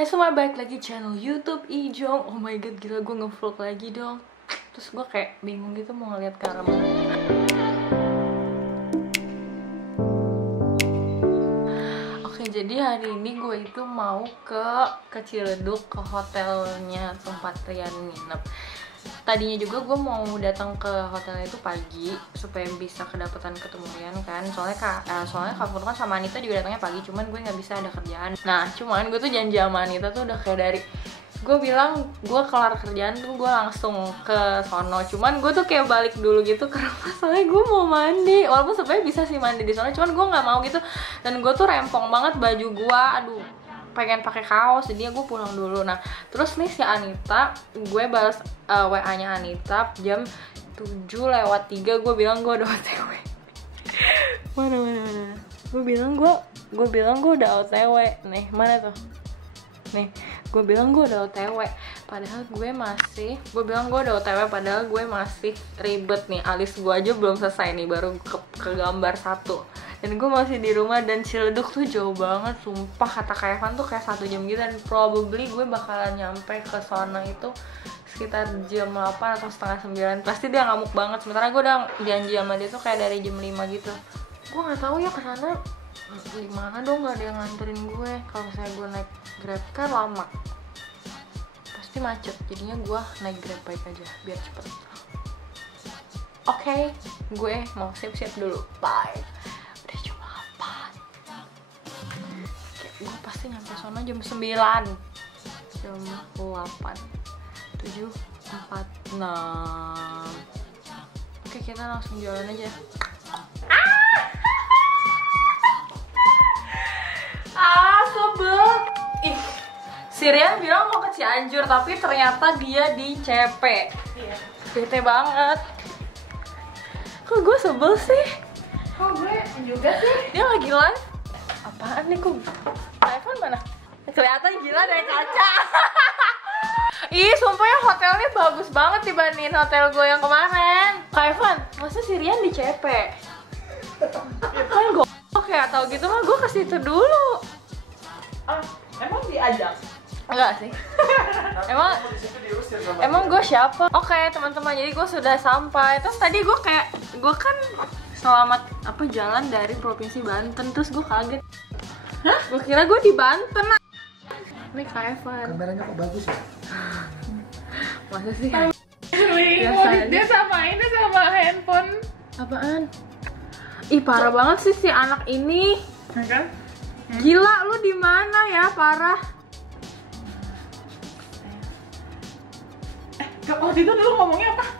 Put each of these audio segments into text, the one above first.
Hai semua, balik lagi channel YouTube Ijong. Oh my god, gila, gue nge-vlog lagi dong. Terus gue kayak bingung gitu mau ngeliat ke arah mana. Oke, jadi hari ini gue itu mau ke Ciledug, ke hotelnya tempat Rian nginep. Tadinya juga gue mau datang ke hotelnya itu pagi supaya bisa kedapatan ketemu Rian kan. Soalnya Kak Pur kan sama Anita juga datangnya pagi, cuman gue nggak bisa, ada kerjaan. Nah, cuman gue tuh janji sama Anita tuh udah kayak dari gue bilang gue kelar kerjaan tuh gue langsung ke sono. Cuman gue tuh kayak balik dulu gitu karena soalnya gue mau mandi. Walaupun sebenarnya bisa sih mandi di sono, cuman gue nggak mau gitu. Dan gue tuh rempong banget baju gue, aduh, pengen pakai kaos, jadi gue pulang dulu. Nah, terus nih si Anita, gue balas WA-nya Anita jam 7:03, gue bilang gue udah OTW. Mana. Gue bilang gue udah OTW. Nih, mana tuh? Nih, gue bilang gue udah OTW. Padahal gue masih ribet nih. Alis gue aja belum selesai nih, baru ke gambar 1. Dan gue masih di rumah, dan Ciledug tuh jauh banget, sumpah. Kata Kak Evan tuh kayak 1 jam gitu, dan probably gue bakalan nyampe ke sana itu sekitar jam 8 atau setengah 9. Pasti dia ngamuk banget, sementara gue udah janji sama dia tuh kayak dari jam 5 gitu. Gue gak tahu ya kesana gimana dong, gak ada yang nganterin gue. Kalau misalnya gue naik Grab kan lama, pasti macet, jadinya gue naik Grab baik aja biar cepet. Oke, gue mau siap-siap dulu, bye. Udah jam 8. Gue pasti nyampe sana jam 9. Jam 8 7 4 6. Oke, kita langsung jalan aja. Sebel. Ih, si Rian bilang mau ke Cianjur, tapi ternyata dia di CP. Iya. Bete banget. Kok gue sebel sih? Kok gue juga sih? Dia lagi live. Apaan nih, kok iPhone mana? Kelihatan gila dari kaca. Ih, sumpah ya, hotelnya bagus banget dibandingin hotel gue yang kemarin. Kak Evan, masa si Rian di CP? Kan gue kayak tau gitu mah gue ke situ dulu. Emang diajak? Enggak sih. Emang gue siapa? Oke, teman-teman, jadi gue sudah sampai. Terus tadi gue kan selamat jalan dari provinsi Banten. Terus gue kaget. Hah? Gue kira gue di Banten. Ini Kak Evan. Kameranya kok bagus ya? Masa sih? Dia samain sama handphone. Apaan? Ih, parah banget sih si anak ini. Kan? Gila, lu di mana ya, parah. Waktu itu dulu ngomongnya apa?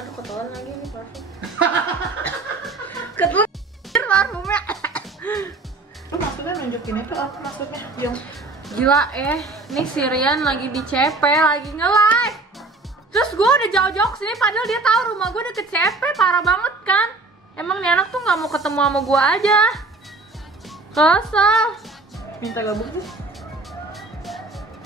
Aduh, ketelan lagi nih parfum. Ketelan parfumnya. Lu maksudnya nunjukin itu apa maksudnya? Yang Gila nih si Rian lagi di CP, lagi nge-live. Terus gue udah jauh-jauh kesini padahal dia tahu rumah gue deket CP, parah banget kan. Emang nih anak tuh gak mau ketemu sama gue aja. Kesel. minta gabung sih?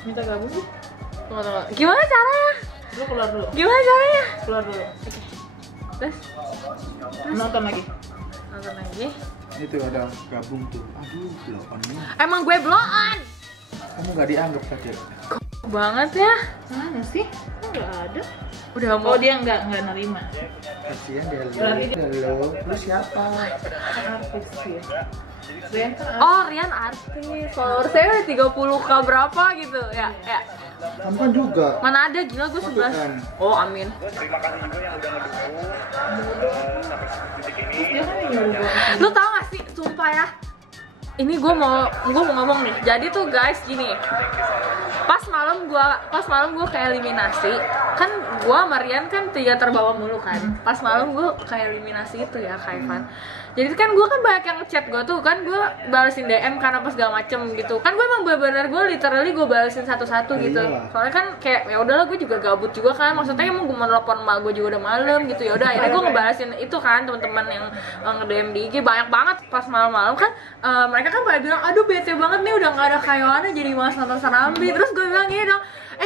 Tunggu. Gimana caranya? Lu keluar dulu. Gimana caranya? Keluar dulu. Terus Nonton lagi. nonton lagi. Itu ada gabung tuh. Aduh, blow-onnya. Emang gue blow-on. Kamu gak dianggap tadi? Banget ya. Mana sih? Nggak ada. Udah mau. Oh, dia nggak nerima. Kasian dia Berarti lu. Lu siapa? Artis ya. Rian kan Oh, Rian artis. Follower saya 30k berapa gitu ya? Ya. Kamu kan juga. Mana ada, gila gue 11. Bukan. Oh, amin. Terima kasih juga yang udah ngedukung sampai titik ini. dia kan yang nyuruh gua. Lu tau gak sih, sumpah ya, ini gue mau ngomong nih. Jadi tuh guys, gini, pas malam gue ke eliminasi kan, gue sama Rian kan 3 terbawa mulu kan. Pas malam gue ke eliminasi itu ya, Kak Evan. Jadi kan gue kan banyak yang ngechat gue tuh kan, gue balesin DM kan apa segala macem gitu kan. Gue emang bener-bener gue literally gue balesin satu-satu gitu. Soalnya kan kayak ya udahlah, gue juga gabut juga kan. Maksudnya emang gue mau nelfon emak gue juga udah malam gitu. Ya udah akhirnya gue ngebalesin itu kan, teman-teman yang nge-DM di IG banyak banget. Pas malam-malam kan mereka kan pada bilang, aduh bete banget nih udah gak ada Kayoana jadi malas nonton Serambi. Terus gue bilang gini dong,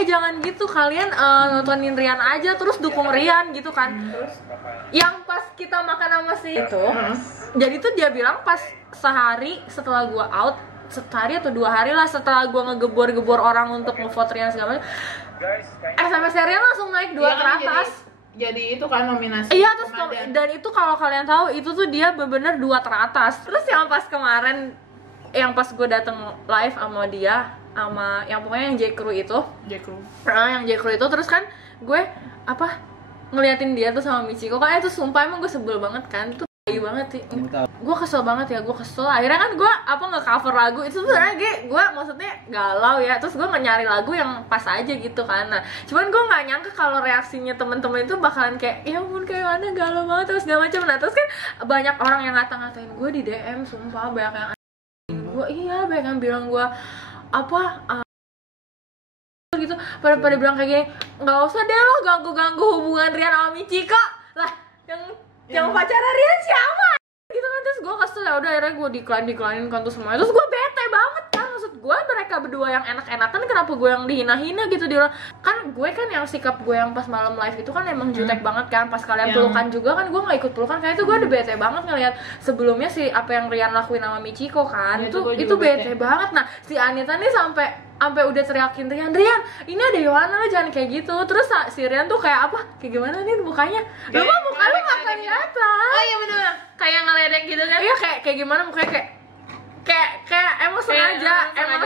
jangan gitu, kalian nontonin Rian aja terus dukung Rian gitu kan. Yang pas kita makan sama si itu, jadi tuh dia bilang pas sehari setelah gua out, sehari atau 2 hari lah setelah gue ngegebor-gebor orang untuk ngevote Rian segala macam, SMS Rian langsung naik 2 Iya ke kan, atas. jadi itu kan nominasi. Iya, terus komandan. dan itu kalau kalian tahu itu tuh dia bener-bener 2 teratas. Terus yang pas kemarin, yang pas gue dateng live sama dia, sama yang pokoknya yang J Crew itu, yang J Crew itu, terus kan gue ngeliatin dia tuh sama Michiko, kan itu sumpah emang gue sebel banget kan, itu tai banget sih. Gue kesel banget ya, akhirnya kan gue nge-cover lagu itu sebenarnya gue maksudnya galau ya, terus gue nyari lagu yang pas aja gitu kan. Nah cuman gue nggak nyangka kalau reaksinya temen-temen itu bakalan kayak ya ampun kayak mana galau banget terus segala macam. Nah terus kan banyak orang yang ngata-ngatain gue di DM, sumpah banyak yang gue, iya banyak yang bilang gue gitu, pada bilang kayak gini, nggak usah deh lo ganggu hubungan Rian sama Michiko lah, yang pacaran Rian siapa gitu kan. Terus gue kesel, ya udah akhirnya gue decline kan tuh semuanya. Terus gue bete banget kan, maksud gue mereka berdua yang enak-enakan, kenapa gue yang dihina-hina gitu. Dia kan gue kan yang sikap gue yang pas malam live itu kan emang jutek banget kan, pas kalian pelukan juga kan gue nggak ikut pelukan, kayak itu gue udah bete banget ngeliat sebelumnya si apa yang Rian lakuin sama Michiko kan, ya, itu bete banget. Nah si Anita nih sampai udah teriakin Rian, ini ada Yohana lo jangan kayak gitu. Terus si Rian tuh kayak gimana nih mukanya, lu kok muka lu nggak kelihatan. Oh iya bener, kayak ngeledek gitu kan. Iya kayak gimana mukanya, kayak emang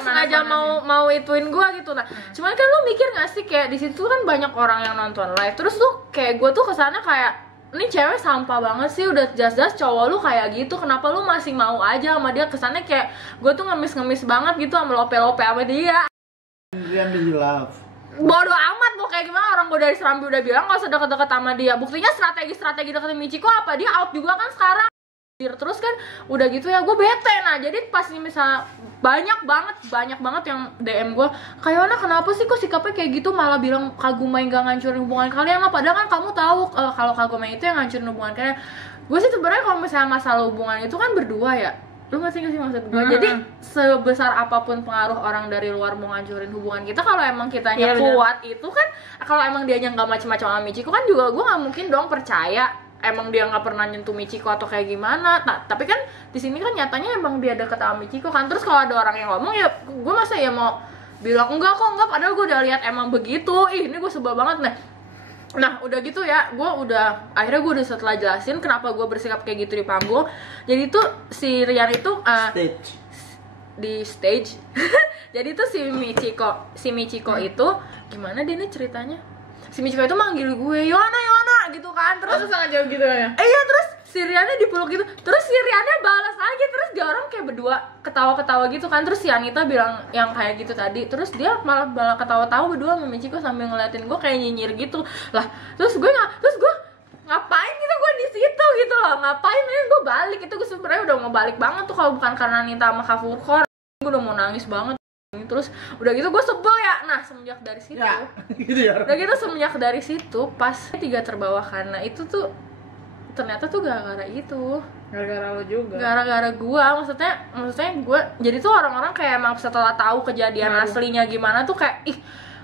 sengaja mau ituin gua gitu. Nah cuman kan lu mikir nggak sih kayak di situ kan banyak orang yang nonton live, terus tuh kayak gua tuh kesana kayak ini cewek sampah banget sih, udah jelas-jelas cowok lu kayak gitu, kenapa lu masih mau aja sama dia. Kesannya kayak gue tuh ngemis banget gitu sama lope-lope sama dia. Rian di love. Bodoh amat mau kayak gimana, orang gue dari Serambi udah bilang gak usah deket-deket sama dia. Buktinya strategi deketin Michiko apa, dia out juga kan sekarang. Terus kan udah gitu ya gue bete. Nah jadi pas nih misalnya banyak banget yang DM gue, Kayona kenapa sih kok sikapnya kayak gitu, malah bilang Kaguma yang gak ngancurin hubungan kalian lah, padahal kan kamu tahu kalau Kaguma itu yang ngancurin hubungan kalian. Gue sih sebenarnya kalau misalnya masalah hubungan itu kan berdua ya, lu ngerti gak sih maksud gue? Jadi sebesar apapun pengaruh orang dari luar mau ngancurin hubungan kita, kalau emang kitanya kuat itu kan, kalau emang dianya nggak macam-macam sama Michiko kan juga gue nggak mungkin dong percaya emang dia nggak pernah nyentuh Michiko atau kayak gimana. Nah, tapi kan di sini kan nyatanya emang dia deket sama Michiko kan. Terus kalau ada orang yang ngomong ya gue masa ya mau bilang enggak, padahal gue udah lihat emang begitu. Ini gue sebel banget. Nah udah gitu ya, akhirnya gue udah setelah jelasin kenapa gue bersikap kayak gitu di panggung. Jadi tuh si Rian itu di stage jadi tuh si Michiko itu gimana dia nih ceritanya, si Michiko itu manggil gue Yohana gitu kan, terus sengaja gitu kan ya. Iya, terus si Riannya dipeluk gitu, terus si Riannya balas lagi, terus dia orang kayak berdua ketawa-ketawa gitu kan. Terus si Anita bilang yang kayak gitu tadi, terus dia malah ketawa-tawa berdua sama Michiko sambil ngeliatin gue kayak nyinyir gitu lah. Terus gue ngapain gitu, gue di situ gitu loh, ngapain ya gue balik. Itu gue sebenarnya udah mau balik banget tuh kalau bukan karena Anita sama Kak Furkon, gue udah mau nangis banget. Terus udah gitu gue sebel ya. Nah semenjak dari situ udah gitu semenjak dari situ pas 3 terbawah, karena itu tuh ternyata tuh gara-gara itu, gara-gara lo juga, gara-gara gua. Maksudnya gue jadi tuh orang-orang kayak emang setelah tahu kejadian aslinya gimana tuh kayak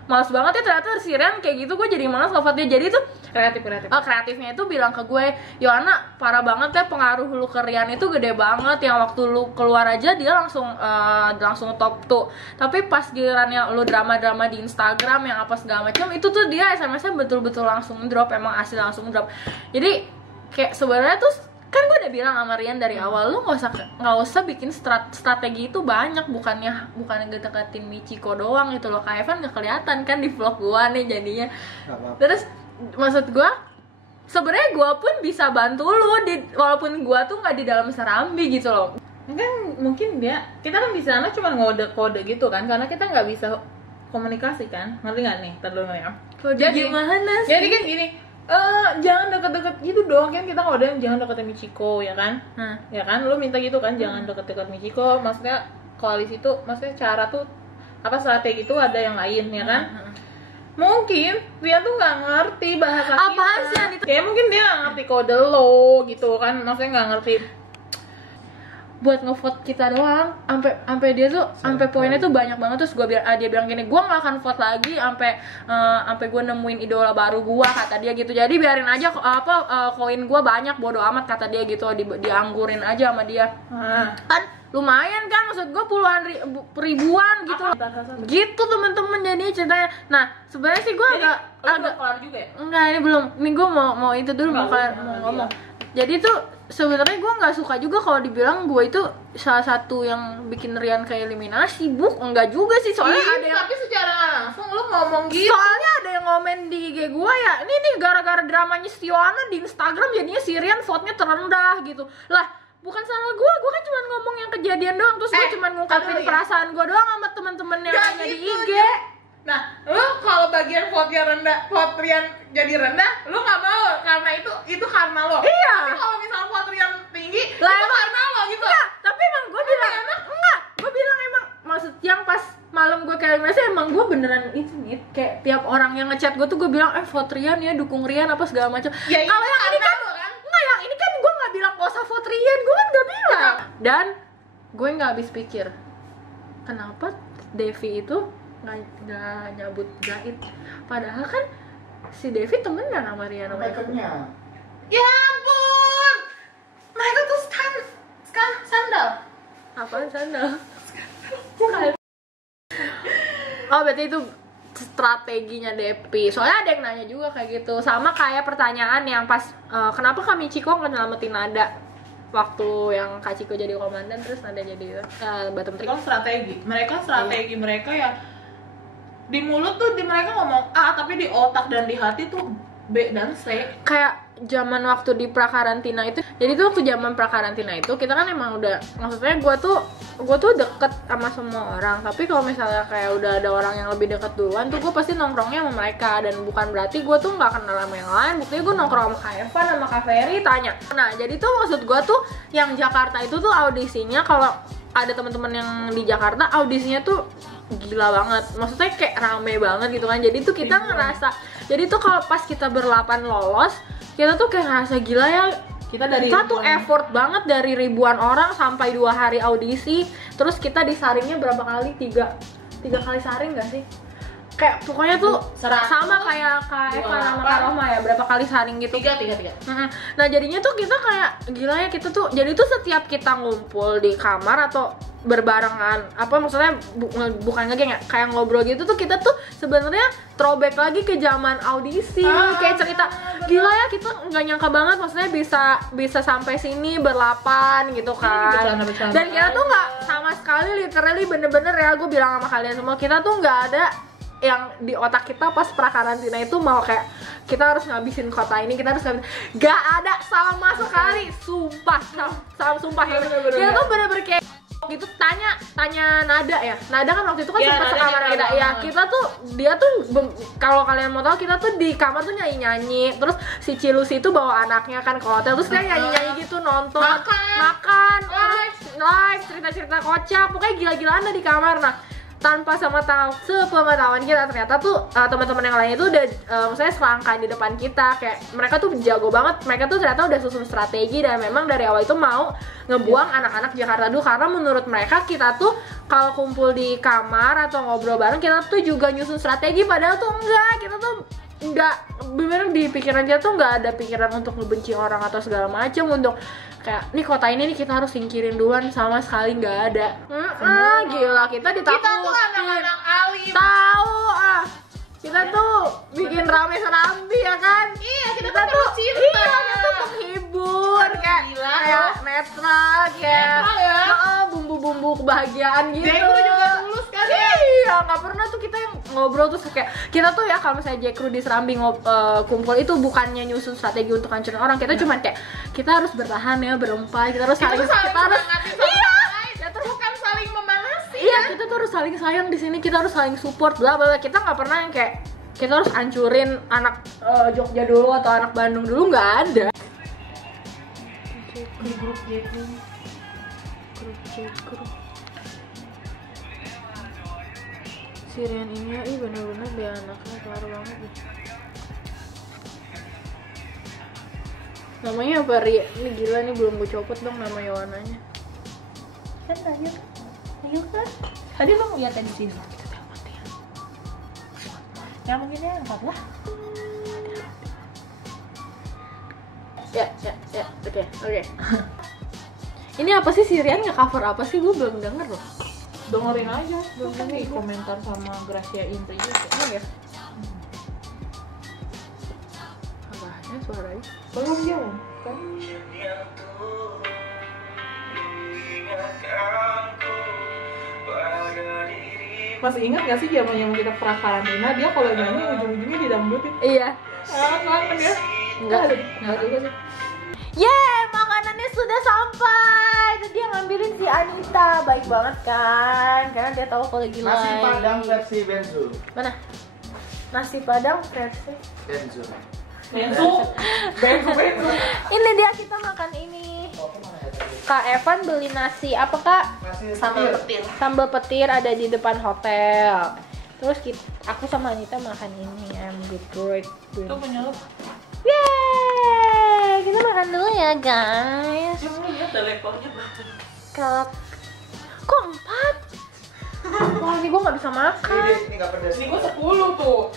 males banget ya ternyata si Rian kayak gitu. Gue jadi males ngevote dia. Jadi tuh kreatifnya itu bilang ke gue, Yohana parah banget ya pengaruh lu ke Rian itu gede banget, yang waktu lu keluar aja dia langsung top tuh, tapi pas gilirannya lu drama di Instagram yang apa segala macam itu tuh dia SMS-nya betul-betul langsung drop, emang asli langsung drop. Jadi kayak sebenarnya tuh kan gue udah bilang sama Rian dari awal, lu nggak usah bikin strategi itu banyak, bukannya deketin Michiko doang itu loh. Kayak Evan nggak kelihatan kan di vlog gue nih jadinya. Terus maksud gue sebenarnya gue pun bisa bantu lu walaupun gue tuh nggak di dalam Serambi gitu loh. Kan mungkin kita kan di sana cuma ngode gitu kan, karena kita nggak bisa komunikasi kan, ngerti nggak nih? Terlalu ya. Jadi gimana sih? Jadi kan gini, jangan deket-deket gitu dong kan, kita ngodain jangan deketin Michiko ya kan. Ya kan lu minta gitu kan, jangan deket-deket Michiko. Maksudnya koalisi itu maksudnya cara tuh strategi itu ada yang lain ya kan. Mungkin dia tuh nggak ngerti bahasa apaan kita. sih yang itu? Kayak mungkin dia nggak ngerti kode lo gitu kan, maksudnya nggak ngerti buat ngevote kita doang. Sampai dia tuh sampai poinnya tuh banyak banget. Terus dia bilang gini, gue nggak akan vote lagi sampai gue nemuin idola baru gue, kata dia gitu. Jadi biarin aja koin gue banyak, bodo amat kata dia gitu, dianggurin aja sama dia. Kan lumayan kan, maksud gue puluhan ribuan gitu gitu temen-temen jadinya ceritanya. Nah sebenarnya sih gue agak kelar juga ya? enggak, ini belum, ini gue mau itu dulu, mau ngomong. Jadi tuh sebenarnya gue nggak suka juga kalau dibilang gue itu salah satu yang bikin Rian ke eliminasi. Enggak juga sih, soalnya ada yang, tapi secara langsung lu ngomong gitu. soalnya ada yang ngomen di IG gue ya, ini gara-gara dramanya Stiwana di Instagram jadinya si Rian vote-nya terendah gitu lah. Bukan salah gue kan cuma ngomong yang kejadian doang, terus gue cuma ngungkapin perasaan gue doang sama temen-temen yang nanya di IG. Nah, lu kalau bagian vote-nya rendah, vote Rian jadi rendah, lu nggak mau karena itu karena lo. Iya. Tapi kalau misalnya vote Rian tinggi, Lah, itu karena lo gitu. Enggak, tapi emang gue bilang enggak, gue bilang emang maksud yang pas malam gue kayak merasa emang gue beneran itu nih, kayak tiap orang yang ngechat gue tuh gue bilang vote Rian ya, dukung Rian apa segala macam. Ya, kalau yang ini kan enggak, yang ini kan gue nggak bilang gak usah vote Rian, gue kan nggak bilang. Dan gue nggak habis pikir kenapa Devi itu nggak nyabut Gaib, padahal kan si Devi temenan sama Rian sama itu. Ya ampun, mereka tuh sandal. Apaan sandal? Oh berarti itu strateginya Devi. Soalnya ada yang nanya juga kayak gitu. Sama kayak pertanyaan yang pas kenapa Kak Michiko nggak nyelamatin Nada waktu yang Kak Chiko jadi komandan terus Nada jadi bottom three. Itu strategi mereka ya, di mulut tuh mereka ngomong A, tapi di otak dan di hati tuh B dan C. Kayak zaman waktu di prakarantina itu, jadi tuh waktu zaman prakarantina itu kita kan emang udah, maksudnya gue tuh deket sama semua orang, tapi kalau misalnya kayak udah ada orang yang lebih deket duluan tuh gue pasti nongkrongnya sama mereka, dan bukan berarti gue tuh nggak kenal sama yang lain. Buktinya gue nongkrong sama Kak Evan sama Kak Ferry tanya. Nah jadi tuh maksud gue tuh yang Jakarta itu tuh audisinya, kalau ada teman-teman yang di Jakarta audisinya tuh gila banget, maksudnya kayak rame banget gitu kan. Jadi tuh kita ngerasa, jadi tuh kalau pas kita berlapan lolos, kita tuh kayak ngerasa gila ya, kita tuh effort banget dari ribuan orang sampai 2 hari audisi. Terus kita disaringnya berapa kali, 3 kali saring gak sih? Kayak pokoknya tuh 100, sama kayak Kak Eva sama Kak Roma ya, berapa kali saring gitu. 3. Nah jadinya tuh kita kayak gila ya, kita tuh jadi tuh setiap kita ngumpul di kamar atau berbarengan, apa maksudnya bukan ngegeng ya, kayak ngobrol gitu tuh kita tuh sebenarnya throwback lagi ke zaman audisi. Kayak cerita gila ya, kita nggak nyangka banget maksudnya bisa sampai sini berlapan gitu kan. Dan kita tuh nggak sama sekali literally bener-bener ya, gue bilang sama kalian semua, kita tuh nggak ada yang di otak kita pas prakarantina itu mau kayak kita harus ngabisin kota ini, kita harus ngabisin, gak ada sama sekali, sumpah sumpah ya. Kita tuh bener-bener kayak gitu, tanya Nada ya, Nada kan waktu itu kan ya, sempat sekamar kita ya, kita tuh dia tuh kalau kalian mau tahu, kita tuh di kamar tuh nyanyi, terus si Cilusi itu bawa anaknya kan ke hotel, terus dia nyanyi gitu, nonton, makan, live, cerita kocak, pokoknya gila-gilaan di kamar. Nah tanpa sepengetahuan kita ternyata tuh teman-teman yang lain itu udah maksudnya selangkah di depan kita, kayak mereka tuh jago banget, mereka tuh ternyata udah susun strategi dan memang dari awal itu mau ngebuang anak-anak Jakarta dulu, karena menurut mereka kita tuh kalau kumpul di kamar atau ngobrol bareng kita tuh juga nyusun strategi, padahal tuh enggak, kita tuh enggak, bener di pikiran kita tuh nggak ada pikiran untuk ngebenci orang atau segala macam, untuk kayak nih kota ini nih kita harus singkirin duluan, sama sekali nggak ada. Gila, kita ditakutin. Kita tuh anak-anak alim. Tahu kita tuh bikin rame serambi ya kan? Iya, kita tuh cinta. Iya, kita tuh penghibur kayak netral kayak bumbu-bumbu kebahagiaan gitu. Jackru juga tulus kan? Iya, nggak pernah tuh kita yang ngobrol tuh kayak kita tuh ya kalau misalnya Jackru di Serambi kumpul itu bukannya nyusun strategi untuk hancurin orang, kita cuman kayak kita harus bertahan ya, berempat, kita harus saling bukan saling memanasi. Iya, kita tuh harus saling sayang di sini, kita harus saling support, bla bla. Kita nggak pernah yang kayak kita harus hancurin anak Jogja dulu atau anak Bandung dulu, nggak ada. Grup Jackru. Si Rian ini ya, bener-bener dia anaknya kelar banget deh. Namanya apa Ria? Ini gila nih, belum gue copot dong nama Yohananya. Kan ayo kan? Tadi lo ngeliat di sini. Kita telepon dia. Ya mungkin dia angkat lah. Ya, oke. Ini apa sih Sirian nge-cover apa sih? Gue belum denger loh. Dengerin aja, belum kan di komentar sama Gracia Indri juga. Emang ya? Apanya suaranya? Belum jauh kan? Masih ingat gak sih zaman kita pra karantina dia kalau nyanyi ujung-ujungnya didangdutin? Iya. Kangen ya? Enggak juga sih. Yeay, makanannya sudah sampai. Itu dia ngambilin si Anita, baik banget kan? Karena dia tahu kalau lagi Nasi live. Padang versi Benzu. Mana? Nasi Padang versi. Benzu. Benzu. Ini dia kita makan ini. Kak Evan beli nasi apa Kak? Nasi Sambal petir. Sambal petir ada di depan hotel. Terus aku sama Anita makan ini. I'm good. Itu punya lu. Yeay, kita makan dulu ya guys. Cuma lihat levelnya berapa? Kok 4? Wah ini gue gak bisa makan. Ini nggak pedas. Ini gua 10 tuh.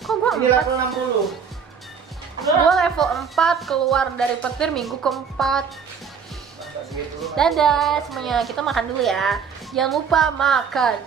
Kok gue Ini 4? level 60. Gue level 4 keluar dari petir minggu keempat. Dadah semuanya, kita makan dulu ya. Jangan lupa makan.